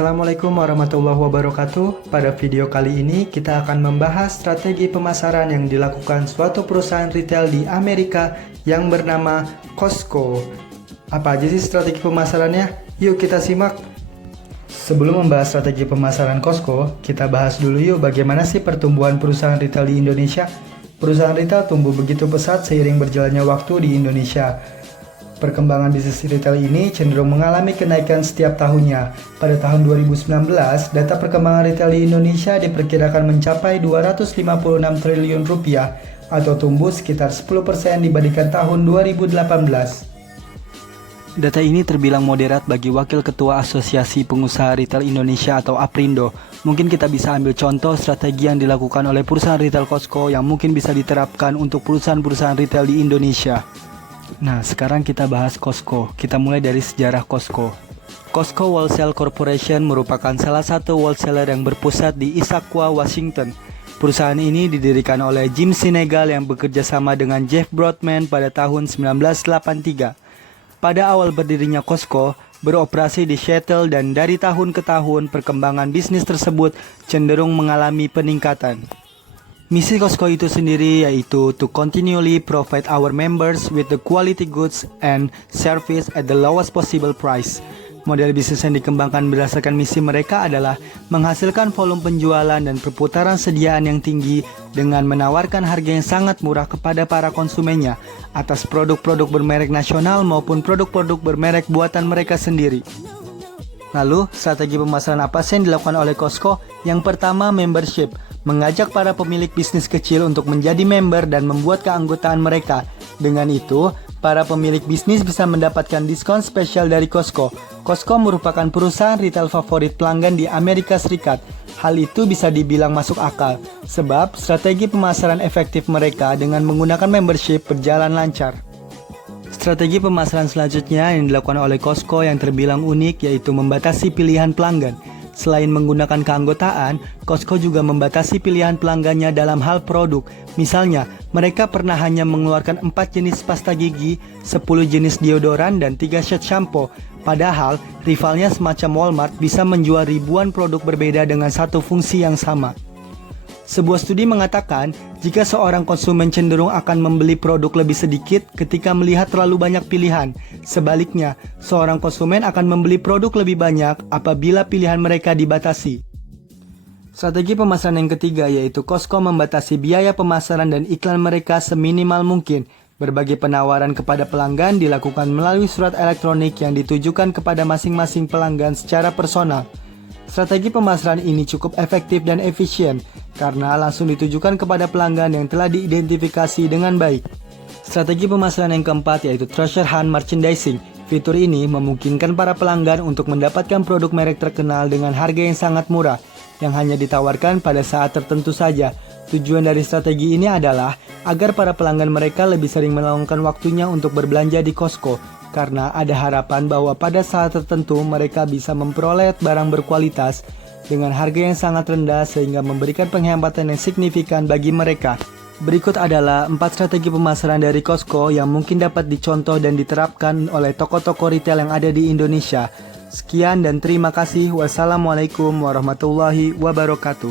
Assalamualaikum warahmatullahi wabarakatuh. Pada video kali ini kita akan membahas strategi pemasaran yang dilakukan suatu perusahaan retail di Amerika yang bernama Costco. Apa aja sih strategi pemasarannya? Yuk kita simak. Sebelum membahas strategi pemasaran Costco, kita bahas dulu yuk bagaimana sih pertumbuhan perusahaan retail di Indonesia. Perusahaan retail tumbuh begitu pesat seiring berjalannya waktu di Indonesia. Perkembangan bisnis retail ini cenderung mengalami kenaikan setiap tahunnya. Pada tahun 2019, data perkembangan retail di Indonesia diperkirakan mencapai 256 triliun rupiah atau tumbuh sekitar 10% dibandingkan tahun 2018. Data ini terbilang moderat bagi Wakil Ketua Asosiasi Pengusaha Retail Indonesia atau APRindo. Mungkin kita bisa ambil contoh strategi yang dilakukan oleh perusahaan retail Costco yang mungkin bisa diterapkan untuk perusahaan-perusahaan retail di Indonesia. Nah, sekarang kita bahas Costco. Kita mulai dari sejarah Costco. Costco Wholesale Corporation merupakan salah satu wholesaler yang berpusat di Issaquah, Washington. Perusahaan ini didirikan oleh Jim Sinegal yang bekerja sama dengan Jeff Broadman pada tahun 1983. Pada awal berdirinya Costco, beroperasi di Seattle dan dari tahun ke tahun perkembangan bisnis tersebut cenderung mengalami peningkatan. Misi Costco itu sendiri yaitu to continually provide our members with the quality goods and service at the lowest possible price. Model bisnis yang dikembangkan berdasarkan misi mereka adalah menghasilkan volume penjualan dan perputaran sediaan yang tinggi dengan menawarkan harga yang sangat murah kepada para konsumennya atas produk-produk bermerek nasional maupun produk-produk bermerek buatan mereka sendiri. Lalu, strategi pemasaran apa sih yang dilakukan oleh Costco? Yang pertama, membership. Mengajak para pemilik bisnis kecil untuk menjadi member dan membuat keanggotaan mereka. Dengan itu, para pemilik bisnis bisa mendapatkan diskon spesial dari Costco. Costco merupakan perusahaan retail favorit pelanggan di Amerika Serikat. Hal itu bisa dibilang masuk akal, sebab strategi pemasaran efektif mereka dengan menggunakan membership berjalan lancar. Strategi pemasaran selanjutnya yang dilakukan oleh Costco yang terbilang unik yaitu membatasi pilihan pelanggan. Selain menggunakan keanggotaan, Costco juga membatasi pilihan pelanggannya dalam hal produk. Misalnya, mereka pernah hanya mengeluarkan 4 jenis pasta gigi, 10 jenis deodoran, dan 3 set shampoo. Padahal, rivalnya semacam Walmart bisa menjual ribuan produk berbeda dengan satu fungsi yang sama. Sebuah studi mengatakan, jika seorang konsumen cenderung akan membeli produk lebih sedikit ketika melihat terlalu banyak pilihan. Sebaliknya, seorang konsumen akan membeli produk lebih banyak apabila pilihan mereka dibatasi. Strategi pemasaran yang ketiga yaitu Costco membatasi biaya pemasaran dan iklan mereka seminimal mungkin. Berbagai penawaran kepada pelanggan dilakukan melalui surat elektronik yang ditujukan kepada masing-masing pelanggan secara personal. Strategi pemasaran ini cukup efektif dan efisien karena langsung ditujukan kepada pelanggan yang telah diidentifikasi dengan baik. Strategi pemasaran yang keempat yaitu treasure hunt merchandising. Fitur ini memungkinkan para pelanggan untuk mendapatkan produk merek terkenal dengan harga yang sangat murah yang hanya ditawarkan pada saat tertentu saja. Tujuan dari strategi ini adalah agar para pelanggan mereka lebih sering meluangkan waktunya untuk berbelanja di Costco. Karena ada harapan bahwa pada saat tertentu mereka bisa memperoleh barang berkualitas dengan harga yang sangat rendah sehingga memberikan penghematan yang signifikan bagi mereka. Berikut adalah 4 strategi pemasaran dari Costco yang mungkin dapat dicontoh dan diterapkan oleh toko-toko retail yang ada di Indonesia. Sekian dan terima kasih. Wassalamualaikum warahmatullahi wabarakatuh.